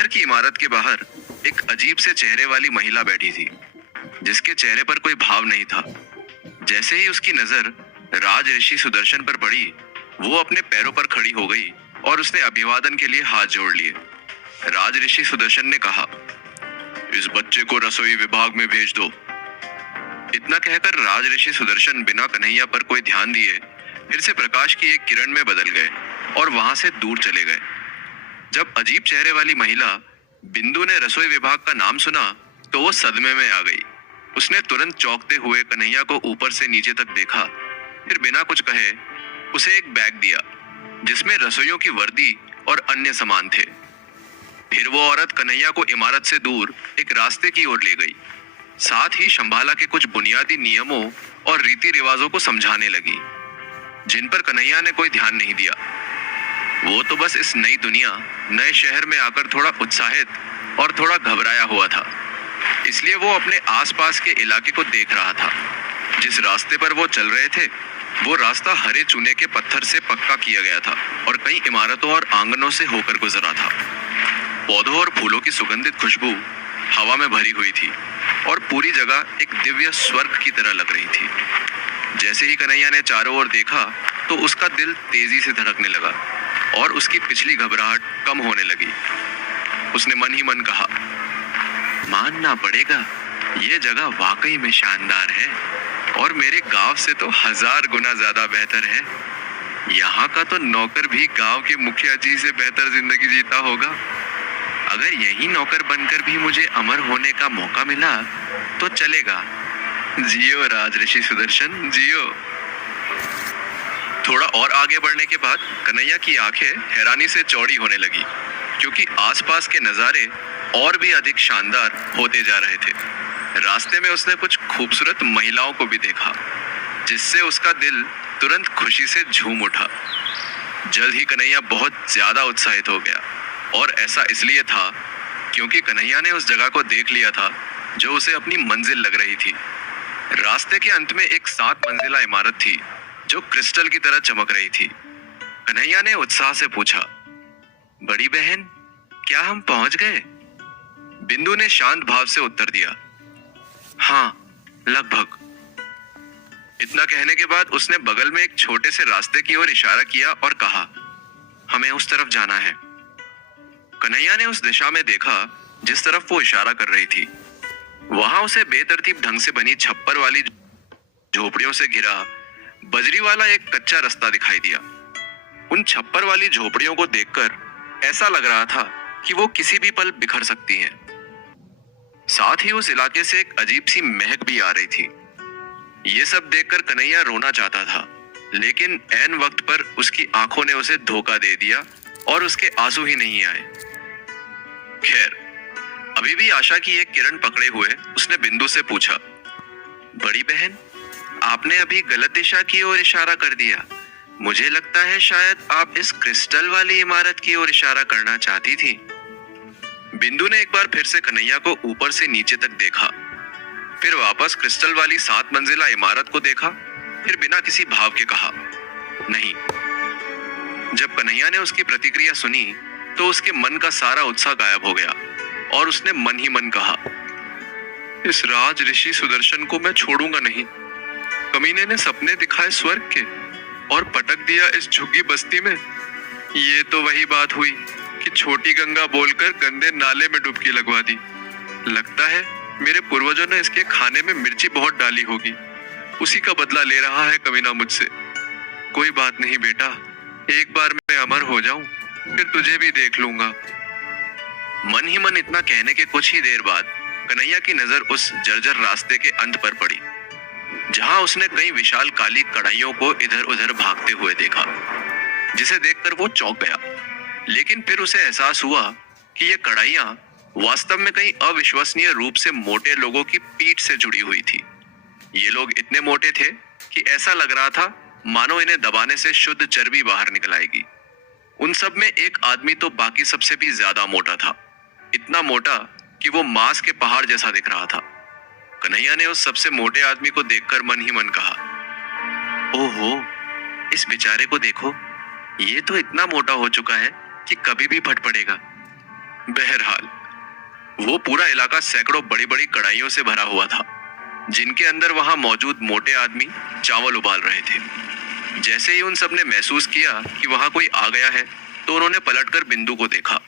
पत्थर की इमारत के बाहर एक अजीब से चेहरे वाली महिला बैठी थी, जिसके चेहरे पर कोई भाव नहीं था। जैसे ही उसकी नजर राज ऋषि सुदर्शन पर पड़ी, वो अपने पैरों पर खड़ी हो गई और उसने अभिवादन के लिए हाथ जोड़ लिए। राज ऋषि सुदर्शन ने कहा, इस बच्चे को रसोई विभाग में भेज दो। इतना कहकर राज ऋषि सुदर्शन बिना कन्हैया पर कोई ध्यान दिए फिर से प्रकाश की एक किरण में बदल गए और वहां से दूर चले गए। जब अजीब चेहरे वाली महिला बिंदु ने रसोई विभाग का नाम सुना तो वो सदमे में आ गई। उसने तुरंत चौंकते हुए कन्हैया को ऊपर से नीचे तक देखा, फिर बिना कुछ कहे उसे एक बैग दिया जिसमें रसोइयों की वर्दी और अन्य सामान थे। फिर वो औरत कन्हैया को इमारत से दूर एक रास्ते की ओर ले गई। साथ ही शंभाला के कुछ बुनियादी नियमों और रीति रिवाजों को समझाने लगी, जिन पर कन्हैया ने कोई ध्यान नहीं दिया। वो तो बस इस नई दुनिया, नए शहर में आकर थोड़ा उत्साहित और थोड़ा घबराया हुआ था, इसलिए वो अपने आसपास के इलाके को देख रहा था। जिस रास्ते पर वो चल रहे थे, वो रास्ता हरे चूने के पत्थर से पक्का किया गया था और कई इमारतों और आंगनों से होकर गुजरा था। पौधों और फूलों की सुगंधित खुशबू हवा में भरी हुई थी और पूरी जगह एक दिव्य स्वर्ग की तरह लग रही थी। जैसे ही कन्हैया ने चारों ओर देखा तो उसका दिल तेजी से धड़कने लगा और उसकी पिछली घबराहट कम होने लगी। उसने मन ही मन कहा, मानना पड़ेगा, ये जगह वाकई में शानदार है और मेरे गांव से तो 1000 गुना ज्यादा बेहतर है। यहाँ का तो नौकर भी गांव के मुखिया जी से बेहतर जिंदगी जीता होगा। अगर यही नौकर बनकर भी मुझे अमर होने का मौका मिला तो चलेगा। जियो राज ऋषि सुदर्शन, जियो। थोड़ा और आगे बढ़ने के बाद कन्हैया की आंखें हैरानी से चौड़ी होने लगी, क्योंकि आसपास के नजारे और भी अधिक शानदार होते जा रहे थे। रास्ते में उसने कुछ खूबसूरत महिलाओं को भी देखा, जिससे उसका दिल तुरंत खुशी से झूम उठा। जल्द ही कन्हैया बहुत ज्यादा उत्साहित हो गया, और ऐसा इसलिए था क्योंकि कन्हैया ने उस जगह को देख लिया था जो उसे अपनी मंजिल लग रही थी। रास्ते के अंत में एक 7 मंजिला इमारत थी जो क्रिस्टल की तरह चमक रही थी। कन्हैया ने उत्साह से पूछा, बड़ी बहन, क्या हम पहुंच गए? बिंदु ने शांत भाव से उत्तर दिया, हाँ, लगभग। इतना कहने के बाद उसने बगल में एक छोटे से रास्ते की ओर इशारा किया और कहा, हमें उस तरफ जाना है। कन्हैया ने उस दिशा में देखा जिस तरफ वो इशारा कर रही थी। वहां उसे बेतरतीब ढंग से बनी छप्पर वाली झोपड़ियों से घिरा बजरी वाला एक कच्चा रास्ता दिखाई दिया। उन छप्पर वाली झोपड़ियों को देखकर ऐसा लग रहा था कि वो किसी भी पल बिखर सकती हैं। साथ ही उस इलाके से एक अजीब सी महक भी आ रही थी। ये सब देखकर कन्हैया रोना चाहता था, लेकिन ऐन वक्त पर उसकी आंखों ने उसे धोखा दे दिया और उसके आंसू ही नहीं आए। खैर, अभी भी आशा की एक किरण पकड़े हुए उसने बिंदु से पूछा, बड़ी बहन, आपने अभी गलत दिशा की ओर इशारा कर दिया। मुझे लगता है शायद आप इस क्रिस्टल वाली इमारत की ओर इशारा करना चाहती थी। बिंदु ने एक बार फिर से कन्हैया को ऊपर से नीचे तक देखा, फिर वापस क्रिस्टल वाली 7 मंजिला इमारत को देखा, फिर बिना किसी भाव के कहा, नहीं। जब कन्हैया ने उसकी प्रतिक्रिया सुनी तो उसके मन का सारा उत्साह गायब हो गया और उसने मन ही मन कहा, इस राज ऋषि सुदर्शन को मैं छोड़ूंगा नहीं। कमीने ने सपने दिखाए स्वर्ग के और पटक दिया इस झुग्गी बस्ती में। ये तो वही बात हुई कि छोटी गंगा बोलकर गंदे नाले में डुबकी लगवा दी। लगता है मेरे पूर्वजों ने इसके खाने में मिर्ची बहुत डाली होगी, उसी का बदला ले रहा है कमीना मुझसे। कोई बात नहीं बेटा, एक बार मैं अमर हो जाऊं, फिर तुझे भी देख लूंगा। मन ही मन इतना कहने के कुछ ही देर बाद कन्हैया की नजर उस जर्जर रास्ते के अंत पर पड़ी, जहां उसने कई विशाल काली कढ़ाइयों को इधर उधर भागते हुए देखा, जिसे देखकर वो चौंक गया। लेकिन फिर उसे एहसास हुआ कि ये कढ़ाइयां वास्तव में कई अविश्वसनीय रूप से मोटे लोगों की पीठ से जुड़ी हुई थी। ये लोग इतने मोटे थे कि ऐसा लग रहा था मानो इन्हें दबाने से शुद्ध चर्बी बाहर निकल आएगी। उन सब में एक आदमी तो बाकी सबसे भी ज्यादा मोटा था, इतना मोटा कि वो मांस के पहाड़ जैसा दिख रहा था। कन्हैया ने उस सबसे मोटे आदमी को देखकर मन ही मन कहा, ओहो, इस बेचारे को देखो, ये तो इतना मोटा हो चुका है कि कभी भी फट पड़ेगा। बहरहाल वो पूरा इलाका सैकड़ों बड़ी बड़ी कढ़ाइयों से भरा हुआ था, जिनके अंदर वहां मौजूद मोटे आदमी चावल उबाल रहे थे। जैसे ही उन सब ने महसूस किया कि वहां कोई आ गया है, तो उन्होंने पलटकर बिंदु को देखा।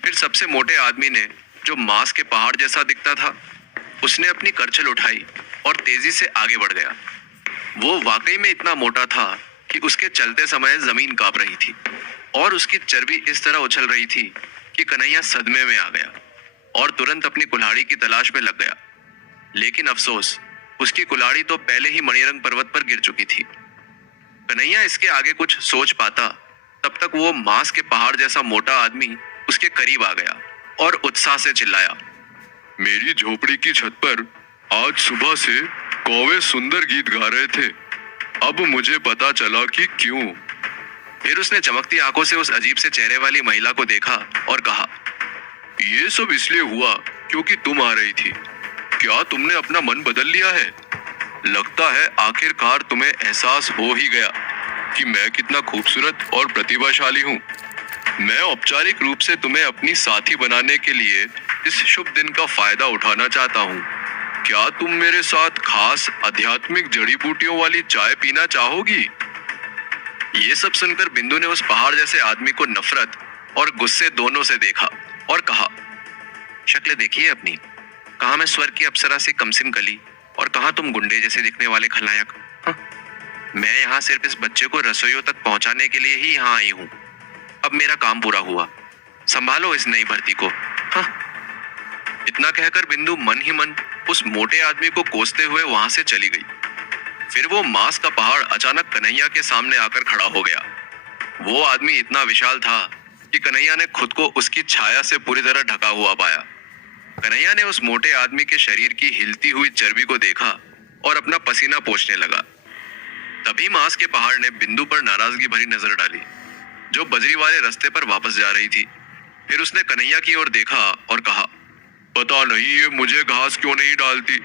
फिर सबसे मोटे आदमी ने, जो मांस के पहाड़ जैसा दिखता था, उसने अपनी करछल उठाई और तेजी से आगे बढ़ गया। वो वाकई में इतना मोटा था कि उसके चलते समय जमीन कांप रही थी और उसकी चर्बी इस तरह उछल रही थी कि कन्हैया सदमे में आ गया और तुरंत अपनी कुल्हाड़ी की तलाश में लग गया। लेकिन अफसोस, उसकी कुल्हाड़ी तो पहले ही मणिरंग पर्वत पर गिर चुकी थी। कन्हैया इसके आगे कुछ सोच पाता, तब तक वो मांस के पहाड़ जैसा मोटा आदमी उसके करीब आ गया और उत्साह से चिल्लाया, मेरी झोपड़ी की छत पर आज सुबह से कौवे सुंदर गीत गा रहे थे। अब मुझे पता चला कि क्यों। फिर उसने चमकती आंखों से उस अजीब से चेहरे वाली महिला को देखा और कहा, ये सब इसलिए हुआ क्योंकि तुम आ रही थी। क्या तुमने अपना मन बदल लिया है? लगता है आखिरकार तुम्हें एहसास हो ही गया कि मैं कितना खूबसूरत और प्रतिभाशाली हूँ। मैं औपचारिक रूप से तुम्हें अपनी साथी बनाने के लिए इस शुभ दिन का फायदा उठाना चाहता हूँ। क्या तुम मेरे साथ खास आध्यात्मिक जड़ी बूटियों वाली चाय पीना चाहोगी? ये सब सुनकर बिंदु ने उस पहाड़ जैसे आदमी को नफरत और गुस्से दोनों से देखा और कहा, शक्ल देखिए अपनी, कहाँ मैं स्वर्ग की अप्सरा से कमसिन कली और कहाँ तुम गुंडे जैसे दिखने वाले खलनायक। मैं यहाँ सिर्फ इस बच्चे को रसोइयों तक पहुंचाने के लिए ही यहाँ आई हूँ। अब मेरा काम पूरा हुआ, संभालो इस नई भर्ती को। हाँ। इतना कहकर बिंदु मन ही मन उस मोटे आदमी को कोसते हुए वहां से चली गई। फिर वो मांस का पहाड़ अचानक कन्हैया के सामने आकर खड़ा हो गया। वो आदमी इतना विशाल था कि कन्हैया ने खुद को उसकी छाया से पूरी तरह ढका हुआ पाया। कन्हैया ने उस मोटे आदमी के शरीर की हिलती हुई चर्बी को देखा और अपना पसीना पोंछने लगा। तभी मांस के पहाड़ ने बिंदु पर नाराजगी भरी नजर डाली, जो बजरी वाले रास्ते पर वापस जा रही थी। फिर उसने कन्हैया की ओर देखा और कहा, पता नहीं ये मुझे घास क्यों नहीं डालती।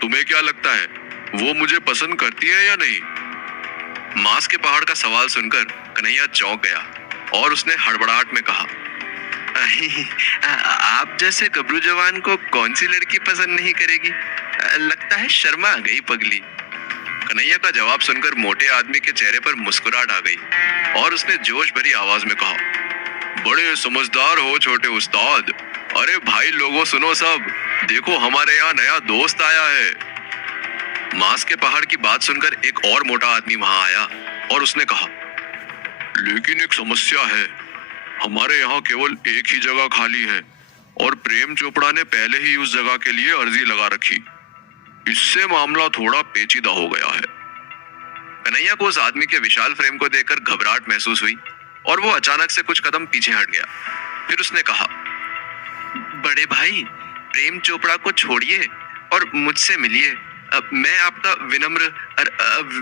तुम्हें क्या लगता है वो मुझे पसंद करती है या नहीं? मांस के पहाड़ का सवाल सुनकर कन्हैया चौंक गया और उसने हड़बड़ाहट में कहा, आप जैसे गबरू जवान को कौन सी लड़की पसंद नहीं करेगी? लगता है शर्मा गई पगली। कन्हैया का जवाब सुनकर मोटे आदमी के चेहरे पर मुस्कुराहट आ गई और उसने जोश भरी आवाज में कहा, बड़े समझदार हो छोटे उस्ताद। अरे भाई लोगों सुनो सब, देखो हमारे यहाँ नया दोस्त आया है। मांस के पहाड़ की बात सुनकर एक और मोटा आदमी वहां आया और उसने कहा, लेकिन एक समस्या है, हमारे यहाँ केवल एक ही जगह खाली है और प्रेम चोपड़ा ने पहले ही उस जगह के लिए अर्जी लगा रखी। इससे मामला थोड़ा पेचीदा हो गया है। कन्हैया को उस आदमी के विशाल फ्रेम को देखकर घबराहट महसूस हुई और वो अचानक से कुछ कदम पीछे हट गया। फिर उसने कहा, बड़े भाई, प्रेम चोपड़ा को छोड़िए और मुझसे मिलिए। मैं आपका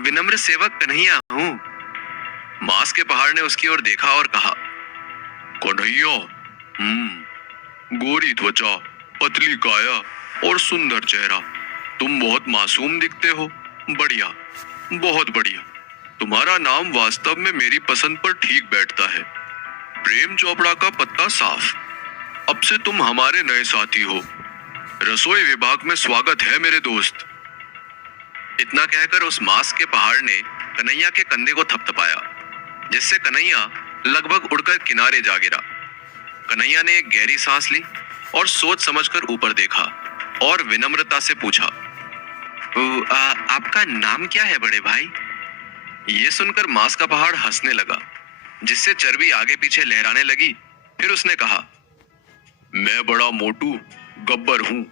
विनम्र सेवक कन्हैया हूँ। मांस के पहाड़ ने उसकी ओर देखा और कहा, कन्हैया, गोरी त्वचा, पतली काया और सुंदर चेहरा, तुम बहुत मासूम दिखते हो। बढ़िया, बहुत बढ़िया। तुम्हारा नाम वास्तव में मेरी पसंद पर ठीक बैठता है। प्रेम चोपड़ा का पत्ता साफ। अब से तुम हमारे नए साथी हो। रसोई विभाग में स्वागत है मेरे दोस्त। इतना कहकर उस मांस के पहाड़ ने कन्हैया के कंधे को थपथपाया, जिससे कन्हैया लगभग उड़कर किनारे जा गिरा। कन्हैया ने एक गहरी सांस ली और सोच समझकर ऊपर देखा और विनम्रता से पूछा, आपका नाम क्या है बड़े भाई? ये सुनकर मांस का पहाड़ हंसने लगा, जिससे चर्बी आगे पीछे लहराने लगी। फिर उसने कहा, मैं बड़ा मोटू गब्बर हूँ,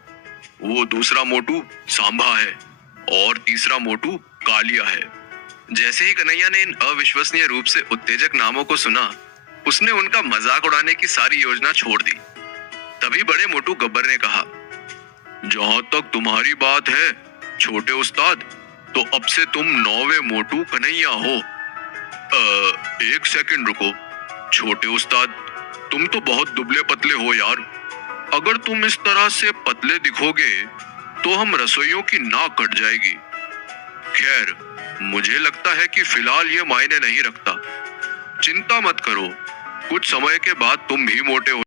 वो दूसरा मोटू सांभा है और तीसरा मोटू कालिया है। जैसे ही कन्हैया ने इन अविश्वसनीय रूप से उत्तेजक नामों को सुना, उसने उनका मजाक उड़ाने की सारी योजना छोड़ दी। तभी बड़े मोटू गब्बर ने कहा, जहां तक तुम्हारी बात है छोटे उस्ताद, तो अब से तुम 9वें मोटू कन्हैया हो। एक सेकंड रुको छोटे उस्ताद, तुम तो बहुत दुबले पतले हो यार। अगर तुम इस तरह से पतले दिखोगे तो हम रसोइयों की नाक कट जाएगी। खैर, मुझे लगता है कि फिलहाल ये मायने नहीं रखता। चिंता मत करो, कुछ समय के बाद तुम भी मोटे हो